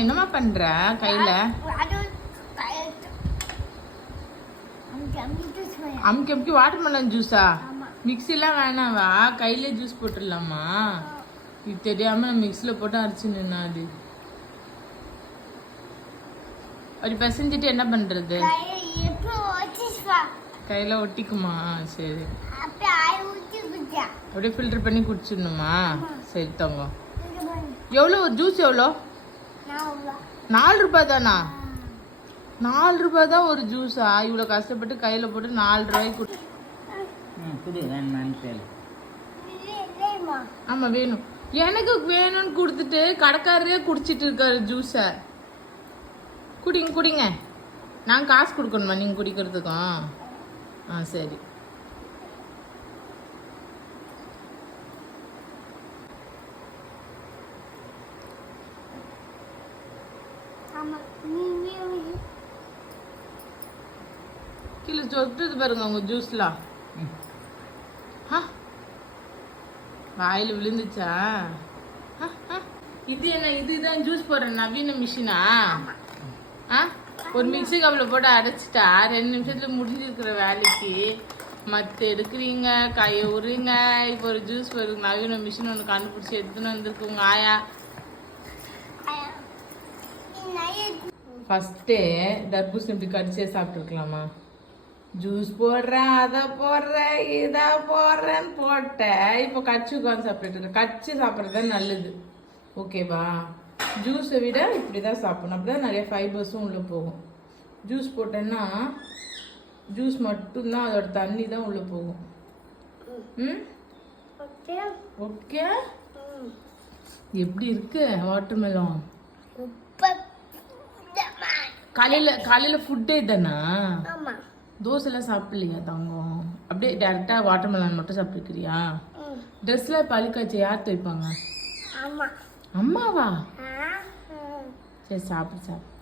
என்னமா பண்ற கையில? அமுக்கி அமுக்கி வாட்டர்மெலன் ஜூஸா? மிக்ஸிலாம் வேணாவா? கையில ஜூஸ் போட்டுடலாமா? இது தெரியாம நான் மிக்ஸில போட்டு அரைச்சு நின்னா அது அப்படி பிசைஞ்சிட்டு என்ன பண்றது? கையில ஒட்டிக்குமா? சரி, அப்படியே ஃபில்டர் பண்ணி குடிச்சிடணுமா? சரி தங்க. எவ்வளோ ஒரு ஜூஸ்? எவ்வளோ? 4 ரூபாய் தானா? 4 ரூபாய் தான் ஒரு ஜூஸா? இவ்வளோ கஷ்டப்பட்டு கையில் போட்டு 4 ரூபாய்க்கு குடி. ஆமாம் வேணும். எனக்கு வேணும்னு கொடுத்துட்டு கடைக்காரரே குடிச்சிட்டு இருக்காரு ஜூஸை. குடிங்க குடிங்க. நான் காசு கொடுக்கணுமா நீங்கள் குடிக்கிறதுக்கும்? ஆ சரி. கீழே சொட்டுது பாருங்க உங்க ஜூஸ்லாம். வாயில் விழுந்துச்சா? இது என்ன? இதுதான் ஜூஸ் போடுற நவீன மிஷினா? ஒரு மிக்ஸி கப்பில் போட்டு அடைச்சிட்டா 2 நிமிஷத்துல முடிஞ்சிருக்கிற வேலைக்கு மற்ற எடுக்கிறீங்க, கையை உருங்க. இப்போ ஒரு ஜூஸ் ஒரு நவீன மிஷின் ஒன்று கண்டுபிடிச்சி எடுத்துன்னு வந்திருக்கு உங்க ஆயா. ஃபஸ்ட்டே தர்பூசணி இப்படி கடிச்சே சாப்பிட்ருக்கலாமா? ஜூஸ் போடுறேன், அதை போடுறேன், இதை போடுறேன்னு போட்டேன். இப்போ கடிச்சு உட்காந்து சாப்பிட்டுட்டு கடிச்சு சாப்பிட்றது தான் நல்லது, ஓகேவா? ஜூஸை விட இப்படி தான் சாப்பிடணும். அப்படி தான் நிறைய ஃபைபர்ஸும் உள்ளே போகும். ஜூஸ் போட்டேன்னா ஜூஸ் மட்டும்தான், அதோட தண்ணி தான் உள்ளே போகும். ம் ஓகே. எப்படி இருக்கு வாட்டர்மெலன்? காலையில் ஃபுட்டே தானா? தோசைலாம் சாப்பிடலையா தங்கம்? அப்படியே டேரெக்டாக வாட்டர்மெலன் மட்டும் சாப்பிட்டுக்கிறியா? ட்ரெஸ்லாம் இப்போ அழுக்காச்சு யார் துவைப்பாங்க? அம்மாவா? சரி சாப்பிடு சாப்பிடு.